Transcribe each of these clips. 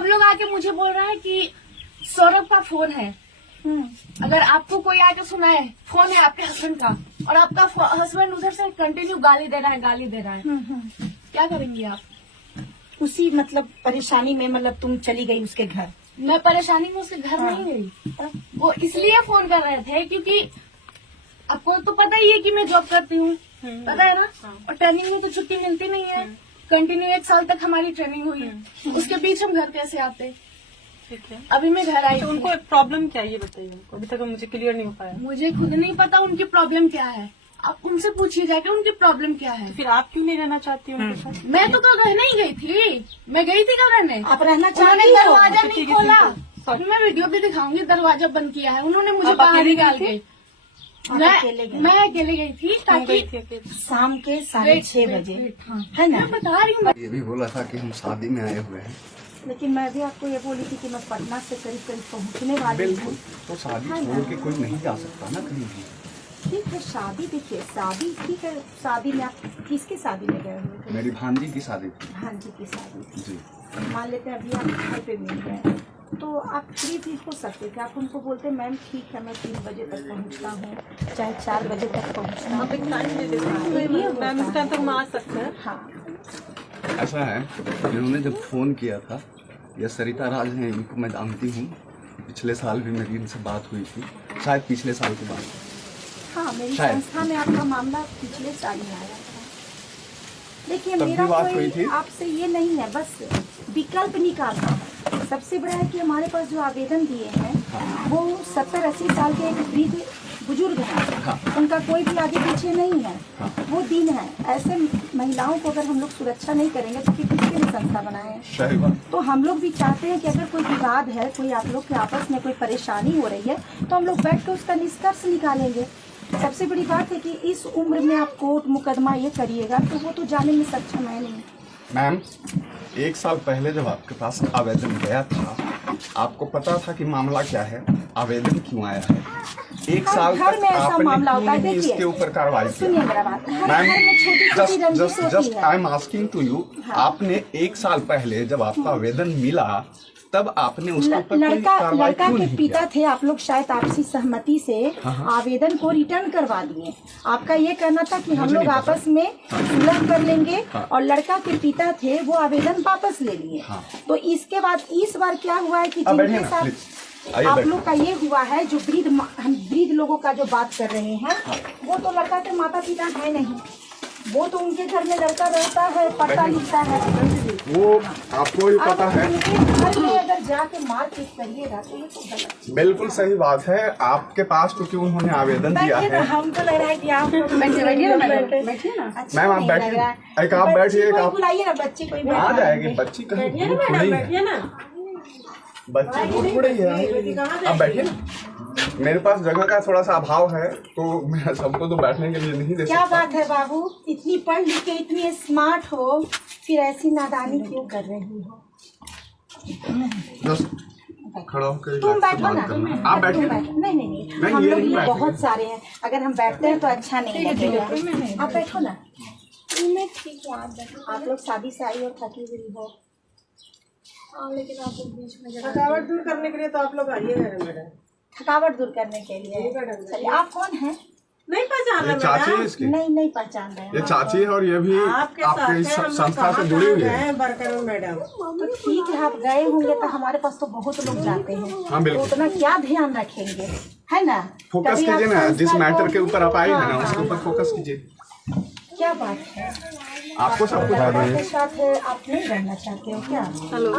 सब लोग आके मुझे बोल रहे हैं कि सौरभ का फोन है। अगर आपको कोई आके सुनाए फोन है आपके हस्बैंड का और आपका हस्बैंड उधर से कंटिन्यू गाली दे रहा है, क्या करेंगी आप? उसी मतलब परेशानी में मतलब तुम चली गई उसके घर? मैं परेशानी में उसके घर नहीं गई। वो इसलिए फोन कर रहे थे क्योंकि आपको तो पता ही है कि मैं जॉब करती हूँ, पता है ना। और ट्रेनिंग में तो छुट्टी मिलती नहीं है। कंटिन्यू 1 साल तक हमारी ट्रेनिंग हुई है, उसके बीच हम घर कैसे आते? ठीक है, अभी मैं घर आई। तो उनको प्रॉब्लम क्या है ये बताइए उनको, अभी तक मुझे क्लियर नहीं हो पाया। मुझे खुद नहीं पता उनकी प्रॉब्लम क्या है, आप उनसे पूछिए जाके उनकी प्रॉब्लम क्या है। तो फिर आप क्यों नहीं रहना चाहती उनके साथ? मैं तो कल रहने ही गई थी, मैं गई थी कल रहने। आप रहना उन्होंने चाहती हो? दरवाजा नहीं किसी खोला, को? मैं वीडियो भी दिखाऊंगी, दरवाजा बंद किया है उन्होंने, मुझे आप बाहर अकेले निकाल गई के। आप अकेले गई? मैं अकेले गई थी क्यों गई ताकि थी अकेले? शाम के 6:30 बजे, हाँ, है ना? मैं बता रही हूँ। ये भी बोला था कि हम शादी में आए हुए हैं। लेकिन मैं भी आपको ये बोली थी कि मैं पटना से करीब करीब पहुँचने वाली बिल्कुल, हूँ। तो शादी छोड़ के कोई नहीं जा सकता ना कहीं भी। ठीक है, शादी देखिए, शादी ठीक है, शादी में आप किसकी शादी में गए हुए थे? मेरी भांजी की शादी थी। भांजी की शादी थी। जी, मान लेते हैं अभी आप घर पे मिल गए तो आप फ्री भी हो सकते थे, आप उनको बोलते मैम ठीक है मैं 3 बजे तक पहुंचता हूँ, चाहे 4 बजे तक पहुंचता हूँ। आप एक टाइम दे देते मैम, इस टाइम तक हम आ सकते हैं। हाँ, ऐसा है, इन्होंने जब फोन किया था, ये सरिता राज हैं, इनको मैं जानती हूँ। पिछले साल भी मेरी इनसे बात हुई थी, शायद पिछले साल की बात। हाँ, मेरी शायद। संस्था में आपका मामला पिछले साल ही आया था। देखिए तब भी मेरा बात हुई कोई थी? आपसे ये नहीं है, बस विकल्प निकालना है। सबसे बड़ा है कि हमारे पास जो आवेदन दिए हैं वो 70-80 साल के एक वृद्ध बुजुर्ग हैं, उनका कोई भी आगे पीछे नहीं है, वो दिन है। ऐसे महिलाओं को अगर हम लोग सुरक्षा नहीं करेंगे तो फिर किसके लिए संस्था बनाए हैं? सही बात। तो हम लोग भी चाहते हैं कि अगर कोई विवाद है, कोई आप लोग के आपस में कोई परेशानी हो रही है तो हम लोग बैठ कर उसका निष्कर्ष निकालेंगे। सबसे बड़ी बात है कि इस उम्र में आप कोर्ट मुकदमा ये करिएगा तो वो तो जाने में सक्षम है नहीं। मैम, 1 साल पहले जब आपके पास आवेदन गया था, आपको पता था कि मामला क्या है, आवेदन क्यों आया है? 1 साल घर में तक ऐसा आपने मामला क्यों होता है। नहीं देखिए, इसके ऊपर कार्रवाई की? सुनिए मेरा बात, हर घर मैम, में छोटी-छोटी रंजिश होती जस्ट है। I am asking to you, आपने 1 साल पहले जब आपका आवेदन मिला तब आपने उसके ऊपर कोई कार्रवाई लड़का क्यों के नहीं पिता किया? थे, आप लोग शायद आपसी सहमति से आवेदन को रिटर्न करवा दिए। आपका ये कहना था कि हम मुझे लोग नहीं पता। आपस में सुलह कर लेंगे और लड़का के पिता थे वो आवेदन वापस ले लिए। तो इसके बाद इस बार क्या हुआ है कि बैठिए जिनके ना, साथ प्लीज। आइए आप बैठिए। लोग का ये हुआ है, जो हम वृद्ध लोगों का जो बात कर रहे हैं वो तो लड़का के माता पिता है नहीं, वो तो उनके घर में लड़का रहता है, पढ़ता लिखता है। वो आपको भी पता अब है। उनके घर में अगर जाके मारपीट करिएगा तो ये तो गलत है। बिल्कुल सही बात है, आपके पास क्योंकि उन्होंने आवेदन दिया बैठिए ना, है। हमको लग रहा है कि आप बैठिए ना। अच्छा मैम, आप नहीं बैठिए। लग रहा है। एक आप बैठिए, एक बच्ची आप- कोई बुलाइए ना, बच्ची कोई आ बैठा जाएगी बच्ची, कहीं दूर थोड़ी है। बच्ची दूर थोड़ी है, आप बैठिए ना। मेरे पास जगह का थोड़ा सा अभाव है तो मैं सबको तो बैठने के लिए नहीं दे क्या सकता। बात है बाबू, इतनी पढ़ लिख के इतनी स्मार्ट हो, फिर ऐसी नादानी क्यों कर रही हो? जस्ट खड़ा होकर तुम बैठो ना, बात करना। आप बैठिए। नहीं नहीं नहीं, नहीं, हम ये लोग नहीं ये बैठेंगे। बहुत सारे हैं, अगर हम बैठते हैं तो अच्छा नहीं लगेगा। आप बैठो ना। मैं ठीक हूँ, आप बैठो। आप लोग शादी से आई और थकी हुई हो। हाँ, लेकिन आप लोग बीच में जगह थकावट दूर करने के लिए तो आप लोग आइएगा मैडम। थकावट दूर करने के लिए। चलिए, आप कौन हैं? नहीं पहचाना ये चाची है मैडम, इसकी, नहीं पहचान रहे ये हैं। चाची है और ये भी आपके साथ आपके है, इस हम लोग संस्था से कहाँ जुड़ी हुई गए है। हैं वर्कर में मैडम। तो ठीक है, आप गए होंगे तो हमारे पास तो बहुत लोग जाते हैं, हाँ तो बिल्कुल, उतना क्या ध्यान रखेंगे, है ना? फोकस कभी आप कीजिए ना, जिस संस्था मैटर को- के ऊपर आप आई है ना हाँ, उसके ऊपर फोकस कीजिए। क्या बात है? आपको सब कुछ लड़का के साथ है, आप नहीं रहना चाहते हो क्या? हेलो,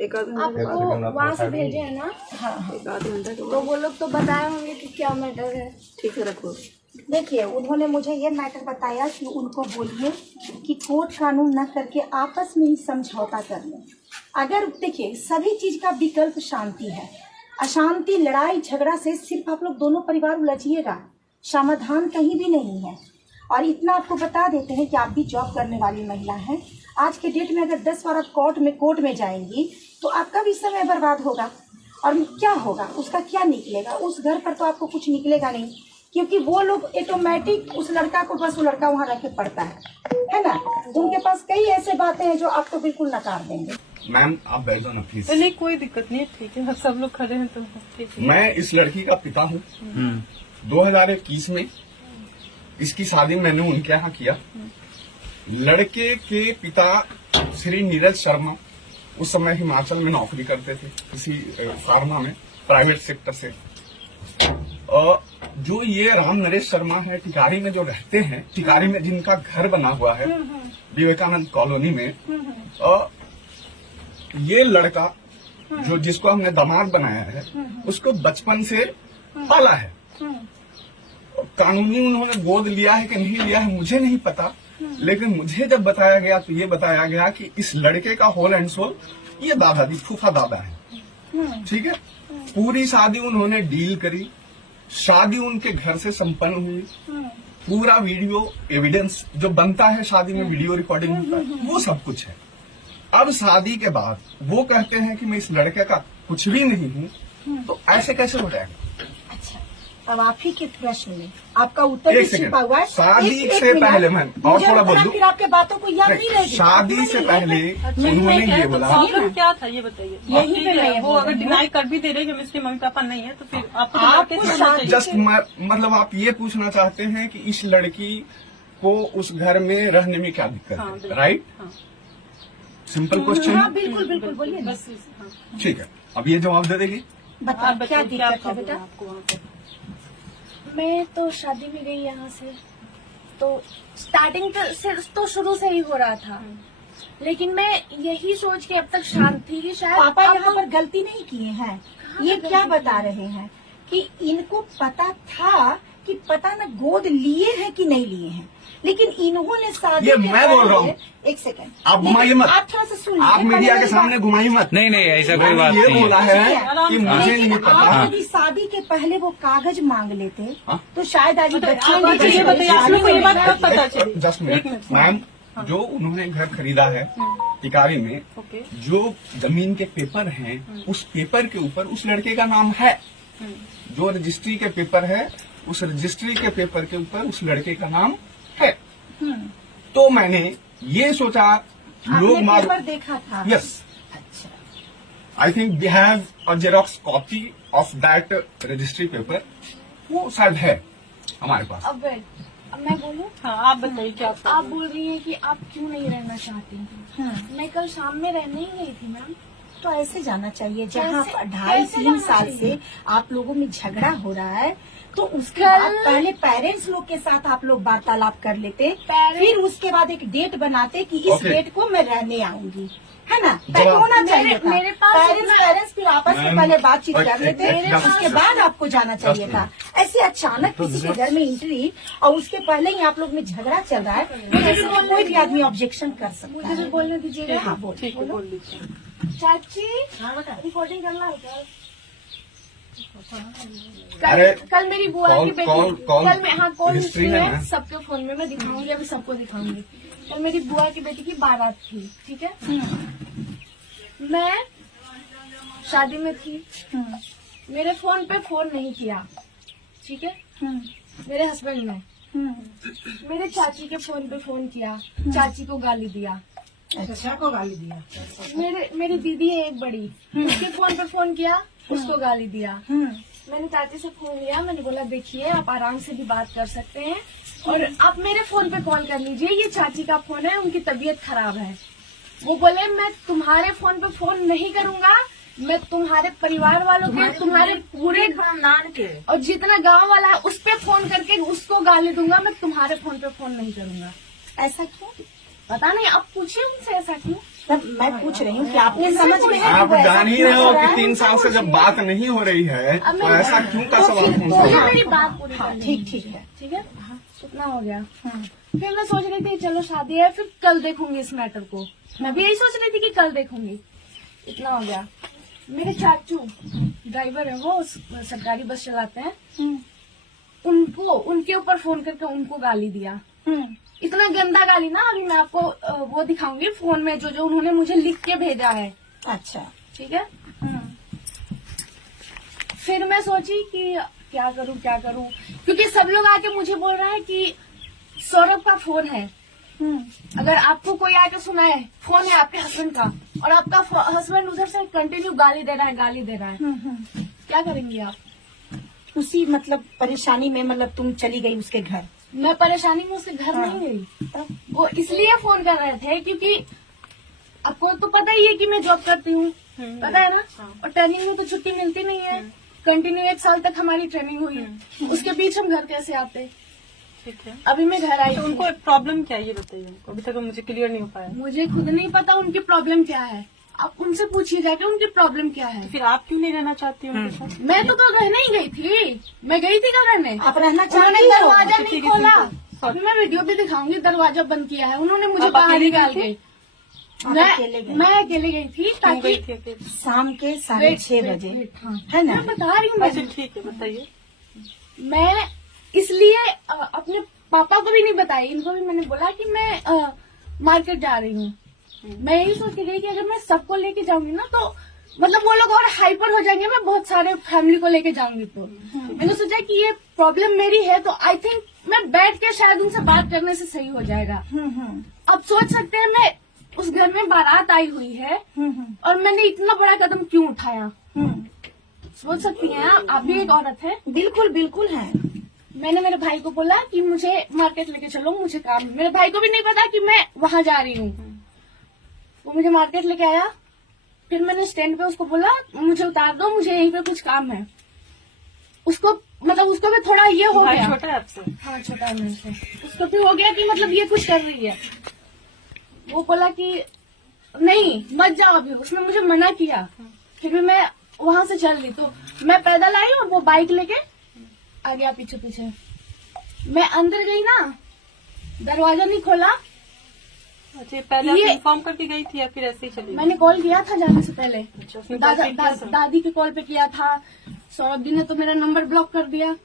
एक आध आपको वहाँ से भेजे है ना, एक आध घंटा तो वो लोग तो बताए होंगे कि क्या मैटर है। ठीक है, रखो। देखिए, उन्होंने मुझे ये मैटर बताया कि उनको बोलिए कि कोर्ट कानून न करके आपस में ही समझौता कर लें। अगर देखिए, सभी चीज का विकल्प शांति है। अशांति, लड़ाई झगड़ा से सिर्फ आप लोग दोनों परिवार उलझिएगा, समाधान कहीं भी नहीं है। और इतना आपको बता देते हैं कि आप भी जॉब करने वाली महिला हैं। आज के डेट में अगर 10 बार आप कोर्ट में जाएंगी तो आपका भी समय बर्बाद होगा और क्या होगा, उसका क्या निकलेगा? उस घर पर तो आपको कुछ निकलेगा नहीं। क्योंकि वो लोग ऑटोमेटिक उस लड़का को बस वो लड़का वहाँ रख के पड़ता है ना। उनके पास कई ऐसे बातें हैं जो आपको बिल्कुल नकार देंगे। मैम आप बैठ जाओ ना प्लीज। नहीं कोई दिक्कत नहीं है, ठीक है, सब लोग खड़े हैं तो ठीक है। मैं इस लड़की का पिता हूँ। 2021 में इसकी शादी मैंने उनके यहाँ किया। लड़के के पिता श्री नीरज शर्मा उस समय हिमाचल में नौकरी करते थे किसी फार्मा में, प्राइवेट सेक्टर से। जो ये राम नरेश शर्मा है टिकारी में जो रहते हैं, टिकारी में जिनका घर बना हुआ है विवेकानंद कॉलोनी में, ये लड़का जो जिसको हमने दामाद बनाया है उसको बचपन से पाला है। कानूनी उन्होंने गोद लिया है कि नहीं लिया है मुझे नहीं पता, लेकिन मुझे जब बताया गया तो ये बताया गया कि इस लड़के का होल एंड सोल ये दादाजी फूफा दादा है। ठीक है, पूरी शादी उन्होंने डील करी, शादी उनके घर से संपन्न हुई, पूरा वीडियो एविडेंस जो बनता है शादी में, वीडियो रिकॉर्डिंग होता है, वो सब कुछ है। अब शादी के बाद वो कहते हैं कि मैं इस लड़के का कुछ भी नहीं हूँ, तो ऐसे कैसे हो जाएगा? अब आप ही के प्रश्न में आपका उत्तर भी छिपा हुआ है। शादी एक से मिनट, पहले मैं और मुझे थोड़ा बोल लगता है दूं। फिर आपके बातों को याद नहीं रहेगी। शादी से पहले उन्होंने ये बोला, प्रॉब्लम क्या था ये बताइए। यही ठीक पे मैं है, वो बोल अगर रही हूँ। डिनाई कर भी दे रहे हैं कि हम इसके मम्मी पापा नहीं है, तो फिर आपको तो आपको लड़के से शादी- होना चाहिए। जस्ट मतलब आप ये पूछना चाहते हैं कि इस लड़की को उस घर में रहने में क्या दिक्कत हाँ, है, बिल्कुल। राइट? हाँ। सिंपल क्वेश्चन हाँ है। बिल्कुल बिल्कुल बोलिए ना। बस हाँ। ठीक है, अब ये जवाब दे देगी। बताओ आप क्या बताइए क्या दिक्कत है प्रॉब्लम है बेटा? आपको वहाँ पे? मैं तो शादी में गई यहाँ से, तो स्टार्टिंग तो शुरू से ही हो रहा था, लेकिन मैं यही सोच के अब तक शांत थी कि शायद पापा अब यहाँ पर गलती नहीं किए हैं। ये क्या बता रहे हैं कि इनको पता था कि पता न गोद लिए हैं कि नहीं लिए हैं, लेकिन इन्होंने शादी ये के मैं बोल रहा हूँ। पहले- एक सेकंड आप घुमाइए मत। आप थोड़ा सा सुन आप लीजिए, मीडिया पहले के मेरी सामने घुमाई मत। नहीं नहीं ऐसा कोई बात ये नहीं बोला है। है कि मुझे नहीं लेकिन पता। आप यदि शादी के पहले वो कागज मांग लेते हाँ? तो शायद आज ये बच्चे आप नहीं ये बताइए, आप लोग को ये बात कब पता चली? जस्ट एक मिनट मिनट। मैम, जो उन्होंने घर खरीदा है टिकारी में, ओके। जो जमीन के पेपर हैं उस पेपर के ऊपर उस लड़के का नाम है। जो रजिस्ट्री के पेपर है उस रजिस्ट्री के पेपर के ऊपर उस लड़के का नाम है। तो मैंने ये सोचा लोग आपने मार पेपर देखा था? यस, अच्छा, I think we have a xerox copy of that registry paper. वो शायद है हमारे पास। अब मैं बोलूँ, हाँ आप बताइए क्या आप प्रॉब्लम बोल रही हैं कि आप क्यों नहीं रहना चाहती हैं। मैं कल शाम में रहने ही गई थी मैम। तो ऐसे जाना चाहिए जहाँ कैसे- 2.5-3 जाना साल चाहिए? से आप लोगों में झगड़ा हो रहा है, तो उसके कल- बाद पहले पेरेंट्स लोग के साथ आप लोग वार्तालाप कर लेते, Parents- फिर उसके बाद एक डेट बनाते कि इस Okay. डेट को मैं रहने आऊंगी, है ना? जब पहले आप- होना चाहिए था। मेरे पास पेरेंट्स इतना- पेरेंट्स फिर आपस में मैम, पहले बातचीत और कर लेते, एक- उसके बाद आपको जाना चाहिए था। ऐसे अचानक किसी के घर में एंट्री और उसके पहले ही आप लोग में झगड़ा चल रहा है, तो ऐसे में कोई भी आदमी ऑब्जेक्शन कर सकता मुझे भी है। बोलने दीजिएगा। हाँ बोल। ठीक है, बोल लीजिए। चाची रिकॉर्डिंग करना होगा। अरे, कल मेरी बुआ कॉल- की बेटी कॉल- कॉल कल मैं हाँ कॉल हिस्ट्री हिस्ट्री है है ना? सबके फोन में मैं दिखाऊंगी, अभी सबको दिखाऊंगी। कल मेरी बुआ की बेटी की बारात थी, ठीक है। मैं शादी में थी, मेरे फोन पे फोन नहीं किया, ठीक है। मेरे हस्बैंड ने मेरे चाची के फोन पे फोन किया, चाची को गाली दिया। अच्छा को गाली दिया। मेरी दीदी है एक बड़ी, उसके फोन पे फोन किया, उसको गाली दिया। मैंने चाची से फोन लिया, मैंने बोला देखिए आप आराम से भी बात कर सकते हैं और आप मेरे फोन पे कॉल कर लीजिए, ये चाची का फोन है, उनकी तबीयत खराब है। वो बोले मैं तुम्हारे फोन पे फोन नहीं करूंगा, मैं तुम्हारे परिवार वालों के, तुम्हारे पूरे खानदान के और जितना गांव वाला है उस पे फोन करके उसको गाली दूंगा, मैं तुम्हारे फोन पे फोन नहीं करूंगा। ऐसा क्यों? पता नहीं, आप पूछिए उनसे ऐसा क्यों। मैं पूछ रही हूँ कि आपने समझ में है आप कि वो ऐसा जान ही क्यों रहे हो कर रहा कि है? 3 साल से जब बात नहीं हो रही है अब तो मैं- ऐसा क्यों का तो सवाल फिर- पूछ तो रहे ये हो? मेरी बात पूरी हाँ, कर ठीक लीजिए। ठीक है। ठीक है, उतना हो गया। फिर मैं सोच रही थी चलो शादी है, फिर कल देखूंगी इस मैटर को। मैं भी यही सोच रही थी कि कल देखूंगी। इतना हो गया। मेरे चाचू ड्राइवर है, वो सरकारी बस चलाते हैं, उनको उनके ऊपर फोन करके उनको गाली दिया। इतना गंदा गाली ना, अभी मैं आपको वो दिखाऊंगी फोन में, जो उन्होंने मुझे लिख के भेजा है, अच्छा। ठीक है। फिर मैं सोची कि क्या करूं, क्योंकि सब लोग आके मुझे बोल रहा है कि सौरभ का फोन है। अगर आपको कोई आके सुनाए फोन है आपके हस्बैंड का और आपका हस्बैंड उधर से कंटिन्यू गाली दे रहा है, क्या करेंगी आप? उसी मतलब परेशानी में मतलब तुम चली गई उसके घर। मैं परेशानी में उसके घर नहीं गई। वो इसलिए फोन कर रहे थे क्योंकि आपको तो पता ही है कि मैं जॉब करती हूँ, पता है ना। और ट्रेनिंग में तो छुट्टी मिलती नहीं है। कंटिन्यू 1 साल तक हमारी ट्रेनिंग हुई है, उसके बीच हम घर कैसे आते? ठीक है। अभी मैं घर आई तो थी। उनको प्रॉब्लम क्या है ये बताइए उनको, अभी तक मुझे क्लियर नहीं हो पाया। मुझे खुद नहीं पता उनकी प्रॉब्लम क्या है, आप उनसे पूछिए जाके उनकी प्रॉब्लम क्या है। फिर आप क्यों नहीं रहना चाहती हैं उनके साथ? मैं तो कल रहने ही गई थी, मैं गई थी कल रहने। आप रहना उन्होंने चाहती हो? दरवाजा अच्छा, नहीं ठीक है, खोला। ठीक है। अभी मैं वीडियो भी दिखाऊंगी, दरवाजा बंद किया है उन्होंने, मुझे आप बाहर अकेले निकाल गई गई। आप अकेले गई? मैं अकेले गई थी क्यों ताकि गई थी अकेले? शाम के 6:30 बजे हाँ, है ना? मैं बता रही हूँ। अच्छा ठीक है, बताइए। मैं इसलिए अपने पापा को भी नहीं बताई, इनको भी मैंने बोला कि मैं मार्केट जा रही हूँ। मैं यही सोच के गई कि अगर मैं सबको लेके जाऊंगी ना तो मतलब वो लोग और हाइपर हो जाएंगे, मैं बहुत सारे फैमिली को लेके जाऊंगी तो। मैंने सोचा कि ये प्रॉब्लम मेरी है तो आई थिंक मैं बैठ के शायद उनसे बात करने से सही हो जाएगा। अब सोच सकते हैं मैं उस घर में बारात आई हुई है और मैंने इतना बड़ा कदम क्यों उठाया। सोच सकती हैं आप भी एक औरत है। बिल्कुल बिल्कुल है। मैंने मेरे भाई को बोला कि मुझे मार्केट लेके चलो, मुझे काम है। मेरे भाई को भी नहीं पता कि मैं वहां जा रही हूँ। वो मुझे मार्केट लेके आया, फिर मैंने स्टैंड पे उसको बोला मुझे उतार दो, मुझे यहीं पे कुछ काम है। उसको मतलब उसको भी थोड़ा ये हो भाई गया। छोटा है आपसे? हाँ छोटा है मेरे से। उसको भी हो गया कि मतलब ये कुछ कर रही है। वो बोला कि नहीं मत जाओ अभी, उसने मुझे मना किया। फिर भी मैं वहां से चल ली तो मैं पैदल आई और वो बाइक लेके आ गया पीछे पीछे। मैं अंदर गई ना, दरवाजा नहीं खोला। अच्छा, पहले आप ये- इन्फॉर्म करके गई थी या फिर ऐसे ही चली गई? मैंने कॉल किया था जाने से पहले, अच्छा, उसने कॉल किया था? दादी के कॉल पे किया था। सौरभ जी ने तो मेरा नंबर ब्लॉक कर दिया।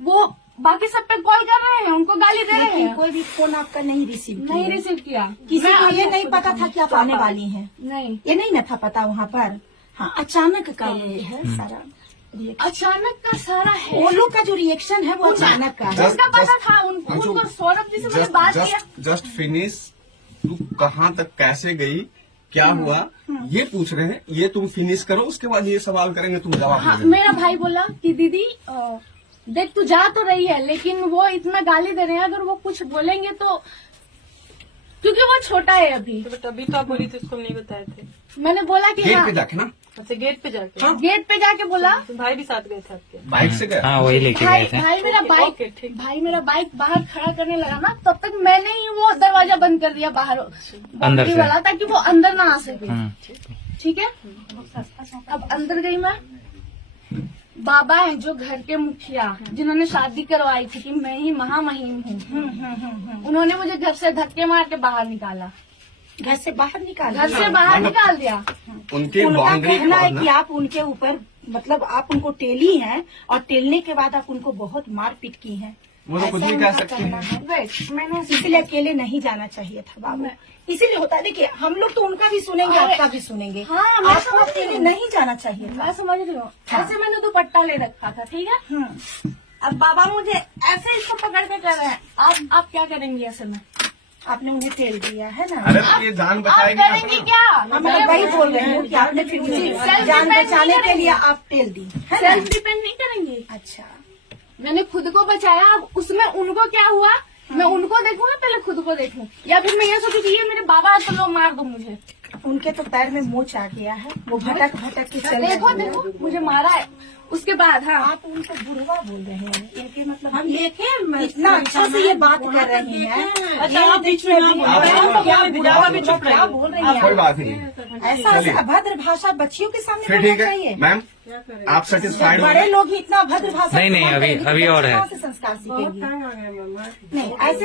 वो बाकी सब पे कॉल कर रहे हैं, उनको गाली दे रहे लेकिन हैं। कोई भी फोन आपका नहीं रिसीव किया? नहीं रिसीव किया। किसी मैं को ये अभी- नहीं पता था कि आप आने वाली हैं? नहीं, ये नहीं न था पता वहाँ पर? हाँ, अचानक का ये है सारा रिएक्शन। अचानक का सारा है। वो लोग का जो रिएक्शन है वो अचानक का है। जिसका पता था उनको सौरभ जी से मैंने बात किया। Just finish. तू कहाँ तक कैसे गई, क्या हुआ, ये पूछ रहे हैं। ये तुम फिनिश करो, उसके बाद ये सवाल करेंगे, तुम जवाब हाँ, देना। मेरा भाई बोला कि दीदी देख तू जा तो रही है लेकिन वो इतना गाली दे रहे हैं, अगर वो कुछ बोलेंगे तो, क्योंकि वो छोटा है अभी। तो बट अभी तो आप बोली थी उसको नहीं बताए थे। मैंने बोला कि गेट हाँ, पे जाके ना, अच्छा, गेट पे जाके? गेट पे जाके बोला। तो भाई भी साथ गए थे आपके? बाइक से गया। हाँ वही लेके भाई गए थे। भाई मेरा ओके, बाइक ओके, ठीक। भाई मेरा बाइक बाहर खड़ा करने लगा ना, तब तक मैंने ही वो दरवाजा बंद कर दिया बाहर बाउंड्री से। वाला, ताकि वो अंदर ना आ सके। हाँ। ठीक है। अब अंदर गई मैं। बाबा हैं जो घर के मुखिया, जिन्होंने शादी करवाई थी कि मैं ही महामहिम हूँ, उन्होंने मुझे घर से धक्के मार के बाहर निकाला, घर से बाहर निकाल घर दिया। से बाहर निकाल दिया। उनके उनका बाउंड्री के कहना है बाद कि ना, आप उनके ऊपर मतलब आप उनको टेली हैं और टेलने के बाद आप उनको बहुत मारपीट की हैं। वो तो कुछ ऐसा भी कह उनका सकते कहना हैं। है। वेट, मैंने इसलिए अकेले नहीं जाना चाहिए था बाबू। इसीलिए होता है, देखिए हम लोग तो उनका भी सुनेंगे, अरे, आपका भी सुनेंगे। हाँ, मैं आपको समझ रही अकेले हूँ। नहीं जाना चाहिए था। मैं समझ रही हूँ। हाँ। ऐसे मैंने दुपट्टा ले रखा था, ठीक है। अब बाबा मुझे ऐसे इसको पकड़ के कर रहे हैं। आप क्या करेंगे ऐसे में? आपने उन्हें टेल दिया है ना? अरे तो ये जान आप बचाएगी ना करेंगे अपना। क्या? मैं वही बोल रही हूँ कि आपने फिर मुझे Self जान defense बचाने नहीं के लिए करेंगे। आप टेल दी है ना? सेल्फ डिपेंड नहीं करेंगे। अच्छा, मैंने खुद को बचाया, अब उसमें उनको क्या हुआ, मैं उनको देखूँ या पहले खुद को देखूँ, या फिर मैं ये सोचूं कि ये मेरे बाबा है तो लो मार दो मुझे। उनके तो पैर में मोच आ गया है, वो भटक भटक के चल देखो रहे हैं। देखो मुझे मारा है। उसके बाद हाँ, आप उनको बुढ़वा बोल रहे हैं, इनके मतलब हम देखे इतना अच्छा से ये बात कर रही हैं। अच्छा, आप बीच में ना बोलो। आप क्या आप ज्यादा भी चुप क्या रहिए। बोल रही हैं कोई आप? बात नहीं। ऐसा चलिए। अभद्र भाषा बच्चियों के सामने फिर बोलना ठीक है चाहिए? मैम, आप सेटिस्फाइड हो बड़े गए? लोग ही इतना अभद्र भाषा नहीं, इस्तेमाल अभी- करेंगे, अभी तो और है। कहाँ से संस्कार सीखेंगे? तंग आ गए मम्मा। नहीं ऐसे